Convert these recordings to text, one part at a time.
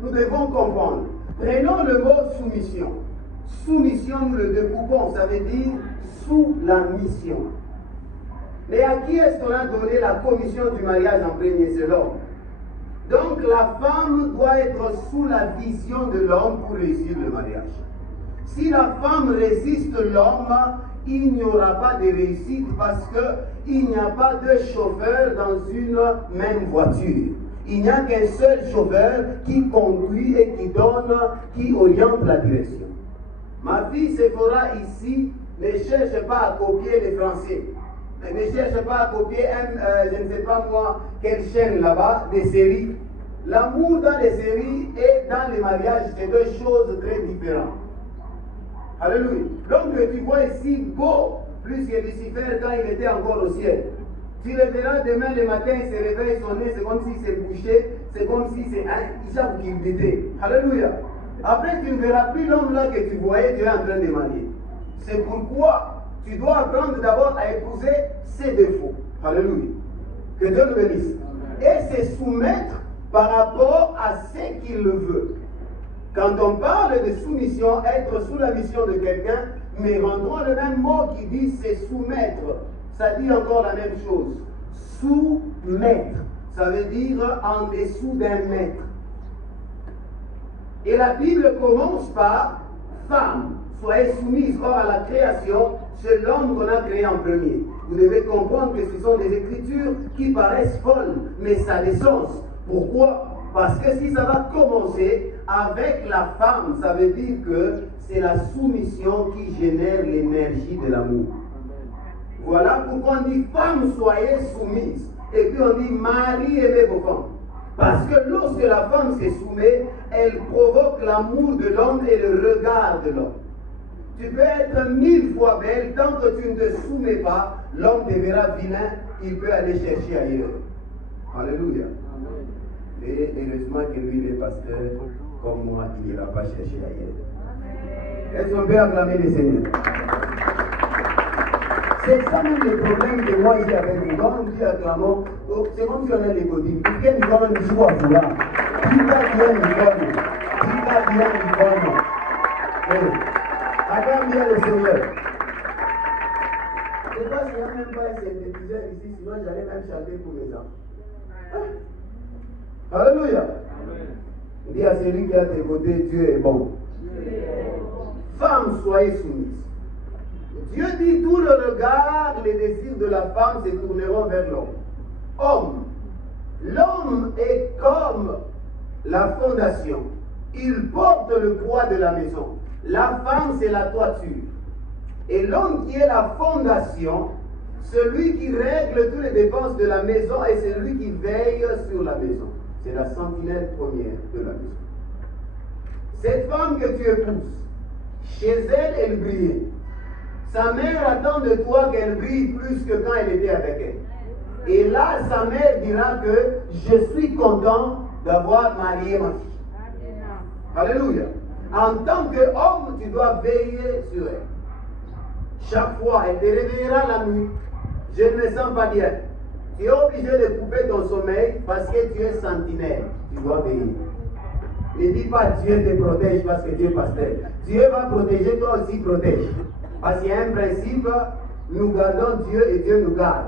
nous devons comprendre. Prenons le mot soumission. Soumission, nous le découpons, ça veut dire sous la mission. Mais à qui est-ce qu'on a donné la commission du mariage en premier? C'est l'homme. Donc la femme doit être sous la vision de l'homme pour réussir le mariage. Si la femme résiste l'homme, il n'y aura pas de réussite parce qu'il n'y a pas de chauffeur dans une même voiture. Il n'y a qu'un seul chauffeur qui conduit et qui oriente la direction. Ma fille Sephora ici ne cherche pas à copier les Français. Elle ne cherche pas à copier je ne sais pas moi, quelle chaîne là-bas, des séries. L'amour dans les séries et dans les mariages, c'est deux choses très différentes. Alléluia. L'homme que tu vois ici, beau, plus que Lucifer quand il était encore au ciel. Tu le verras demain le matin, il se réveille, son nez, c'est comme si c'est bouché, c'est comme si c'est un qu'il était. Alléluia. Après, tu ne verras plus l'homme là que tu voyais, tu es en train de marier. C'est pourquoi tu dois apprendre d'abord à épouser ses défauts. Alléluia. Que Dieu nous bénisse. Et se soumettre par rapport à ce qu'il veut. Quand on parle de soumission, être sous la mission de quelqu'un, mais rendons le même mot qui dit se soumettre. Ça dit encore la même chose. Soumettre. Ça veut dire en dessous d'un maître. Et la Bible commence par femme, soyez soumise. Or, à la création, c'est l'homme qu'on a créé en premier. Vous devez comprendre que ce sont des écritures qui paraissent folles, mais ça a des sens. Pourquoi? Parce que si ça va commencer avec la femme, ça veut dire que c'est la soumission qui génère l'énergie de l'amour. Voilà pourquoi on dit femme, soyez soumise. Et puis on dit mari, aimez vos femmes. Parce que lorsque la femme se soumet, elle provoque l'amour de l'homme et le regard de l'homme. Tu peux être 1000 fois belle, tant que tu ne te soumets pas, l'homme te verra vilain, il peut aller chercher ailleurs. Alléluia. Et heureusement que lui, il est pasteur, comme moi, il n'ira pas chercher ailleurs. Est-ce qu'on peut acclamer le Seigneur? C'est ça même le problème que moi j'ai avec nous. Quand on dit acclamons, c'est comme si on a les codines. Quel icône du choix pour là? Qui va bien l'icône? Qui va bien l'icône? Acclame bien le Seigneur. Je ne sais pas s'il n'y a même pas un synthétiseur ici, sinon j'allais même chanter pour les enfants. Alléluia. Dis à celui qui a tes côtés, Dieu est bon. Femme, soyez soumise. Dieu dit tout le regard, les désirs de la femme se tourneront vers l'homme. Homme. L'homme est comme la fondation. Il porte le poids de la maison. La femme, c'est la toiture. Et l'homme qui est la fondation, celui qui règle toutes les dépenses de la maison et celui qui veille sur la maison. C'est la sentinelle première de la maison. Cette femme que tu épouses, chez elle, elle brillait. Sa mère attend de toi qu'elle brille plus que quand elle était avec elle. Et là, sa mère dira que je suis content d'avoir marié ma fille. Alléluia. En tant qu'homme, tu dois veiller sur elle. Chaque fois, elle te réveillera la nuit. Je ne me sens pas bien. Tu es obligé de couper ton sommeil parce que tu es sentinelle. Tu dois veiller. Ne dis pas Dieu te protège parce que tu es pasteur. Dieu va protéger, toi aussi protège. Parce qu'il y a un principe, nous gardons Dieu et Dieu nous garde.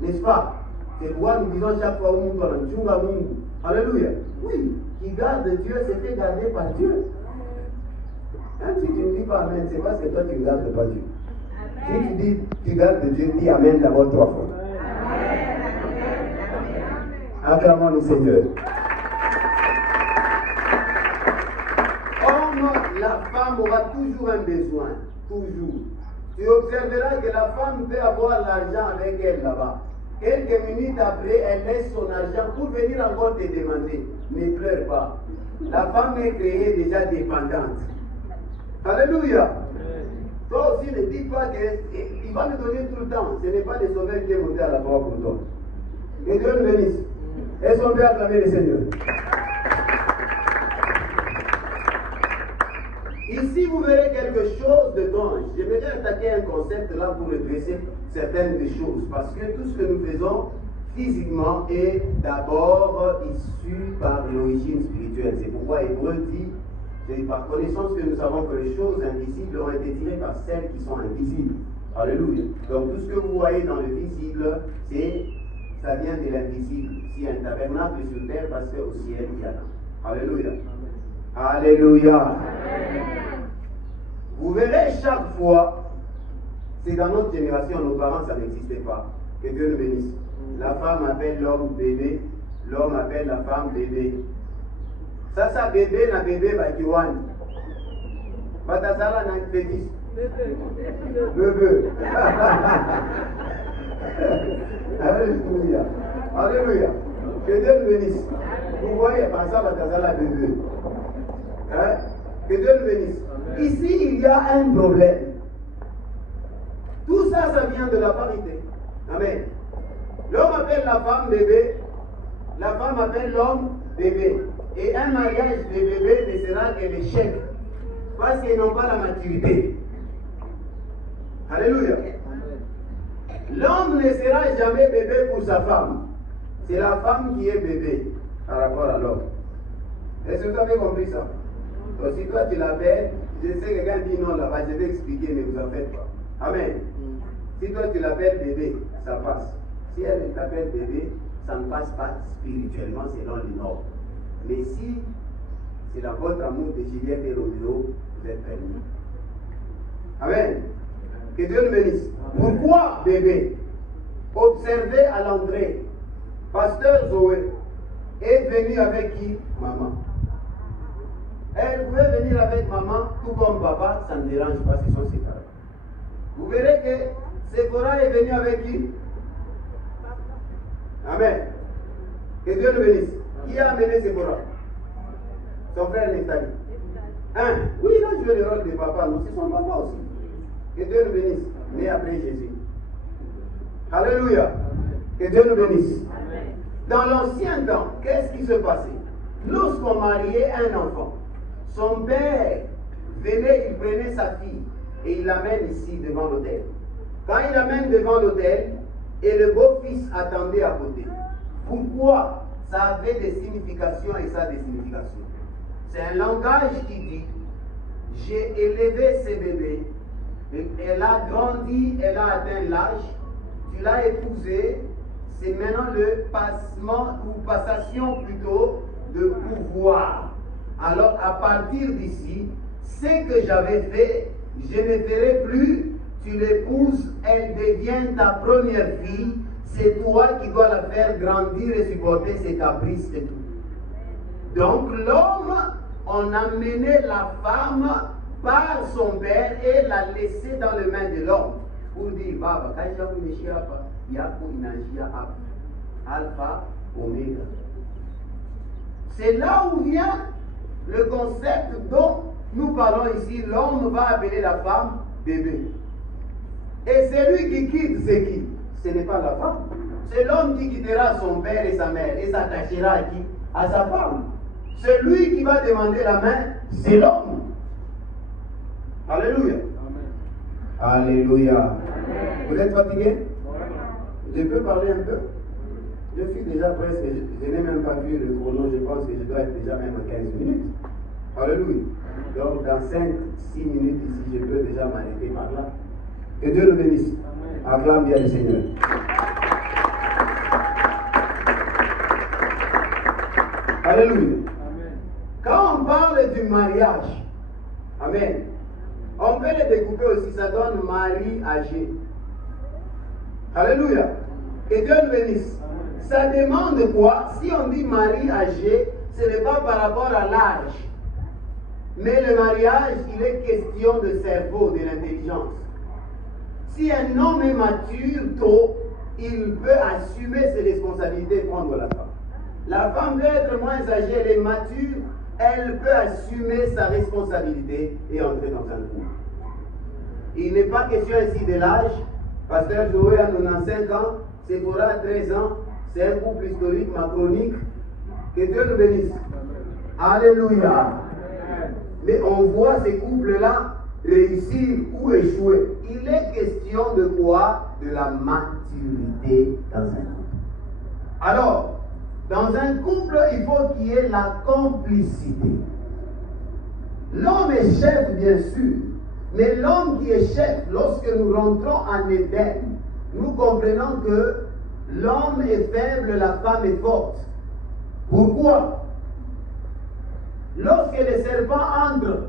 N'est-ce pas? C'est pourquoi nous disons chaque fois Alléluia. Oui, qui garde Dieu, c'est fait garder par Dieu. Même si tu ne dis pas Amen, c'est parce que toi tu ne gardes pas Dieu. Si tu dis tu gardes Dieu, dis Amen d'abord 3 fois. Acclamons le Seigneur. Homme, la femme aura toujours un besoin. Toujours. Tu observeras que la femme peut avoir l'argent avec elle là-bas. Quelques minutes après, elle laisse son argent pour venir encore te demander. Ne pleure pas. La femme est créée déjà dépendante. Alléluia. Toi aussi, ne dis pas qu'il va nous donner tout le temps. Ce n'est pas le sauveur qui est monté à la croix pour toi. Que Dieu nous bénisse. Est-ce qu'on peut acclamer le Seigneur? Ici, vous verrez quelque chose de dangereux. Je vais attaquer un concept là pour redresser certaines des choses. Parce que tout ce que nous faisons physiquement est d'abord issu par l'origine spirituelle. C'est pourquoi fois, Hébreu dit, c'est par connaissance que nous savons que les choses invisibles ont été tirées par celles qui sont invisibles. Alléluia. Donc tout ce que vous voyez dans le visible, ça vient de l'invisible. Si un tabernacle sur terre, parce qu'au ciel, il y en a. Alléluia. Alléluia. Amen. Vous verrez chaque fois, c'est dans notre génération, nos parents, ça n'existait pas. Que Dieu le bénisse. La femme appelle l'homme bébé, l'homme appelle la femme bébé. Ça bébé na bébé bakiwani. Batasala na petit. Bébé. Alléluia. Alléluia. Que Dieu le bénisse. Vous voyez, par ça, batasala bébé. Hein? Que Dieu le bénisse. Ici, il y a un problème. Tout ça, ça vient de la parité. Amen. L'homme appelle la femme bébé, la femme appelle l'homme bébé. Et un mariage de bébé ne sera que l'échec. Parce qu'ils n'ont pas la maturité. Alléluia. L'homme ne sera jamais bébé pour sa femme. C'est la femme qui est bébé par rapport à l'homme. Est-ce que vous avez compris ça? Donc si toi tu l'appelles, je sais que quelqu'un dit non là-bas, je vais expliquer, mais vous en faites pas. Amen. Si toi tu l'appelles bébé, ça passe. Si elle t'appelle bébé, ça ne passe pas spirituellement selon les normes. Mais si c'est dans votre amour de Juliette et Roméo, vous êtes permis. Amen. Que Dieu nous bénisse. Pourquoi bébé? Observez à l'entrée. Pasteur Zoé est venu avec qui? Maman. Elle pouvait venir avec maman, tout comme papa, ça ne dérange pas, ce sont ses parents. Vous verrez que Séphora est venu avec qui? Amen. Que Dieu le bénisse. Qui a amené Séphora? Son frère Nathalie. Hein? Oui, là je veux le rôle de papa, mais c'est son papa aussi. Que Dieu le bénisse. Mais après Jésus. Alléluia. Que Dieu nous bénisse. Dans l'ancien temps, qu'est-ce qui se passait? Lorsqu'on mariait un enfant, son père venait, il prenait sa fille et il l'amène ici devant l'autel. Quand il l'amène devant l'autel, et le beau-fils attendait à côté. Pourquoi? Ça avait des significations et ça a des significations. C'est un langage qui dit, j'ai élevé ce bébé, elle a grandi, elle a atteint l'âge, tu l'as épousée, c'est maintenant le passement ou passation plutôt de pouvoir. Alors à partir d'ici, ce que j'avais fait, je ne ferai plus. Tu l'épouses, elle devient ta première fille. C'est toi qui dois la faire grandir et supporter ses caprices et tout. Donc l'homme, on a mené la femme par son père et l'a laissée dans les mains de l'homme. Pour dire, Baba, Alpha, Oméga. C'est là où vient le concept dont nous parlons ici. L'homme va appeler la femme bébé. Et celui qui quitte, c'est qui? Ce n'est pas la femme. C'est l'homme qui quittera son père et sa mère et s'attachera à qui? À sa femme. Celui qui va demander la main, c'est l'homme. Alléluia. Amen. Alléluia. Amen. Vous êtes fatigué? Je peux parler un peu? Je suis déjà presque, je n'ai même pas vu le chrono, je pense que je dois être déjà même à 15 minutes. Alléluia. Donc dans 5-6 minutes ici, je peux déjà m'arrêter par là. Que Dieu le bénisse. Amen. Acclame bien le Seigneur. Alléluia. Amen. Quand on parle du mariage, Amen, on peut le découper aussi, ça donne mari âgé. Alléluia. Que Dieu le bénisse. Amen. Ça demande quoi? Si on dit mari âgé, ce n'est pas par rapport à l'âge. Mais le mariage, il est question de cerveau, de l'intelligence. Si un homme est mature tôt, il peut assumer ses responsabilités et prendre la femme. La femme peut être moins âgée, elle est mature, elle peut assumer sa responsabilité et entrer dans un couple. Il n'est pas question ici de l'âge. Pasteur Joël a 95 ans, Séphora 13 ans, c'est un couple historique, macronique. Que Dieu nous bénisse. Alléluia. Mais on voit ces couples-là réussir ou échouer. Il est question de quoi? De la maturité dans un couple. Alors, Dans un couple, il faut qu'il y ait la complicité. L'homme est chef, bien sûr, mais l'homme qui est chef, lorsque nous rentrons en Éden, nous comprenons que l'homme est faible, la femme est forte. Pourquoi? Lorsque le serpent entre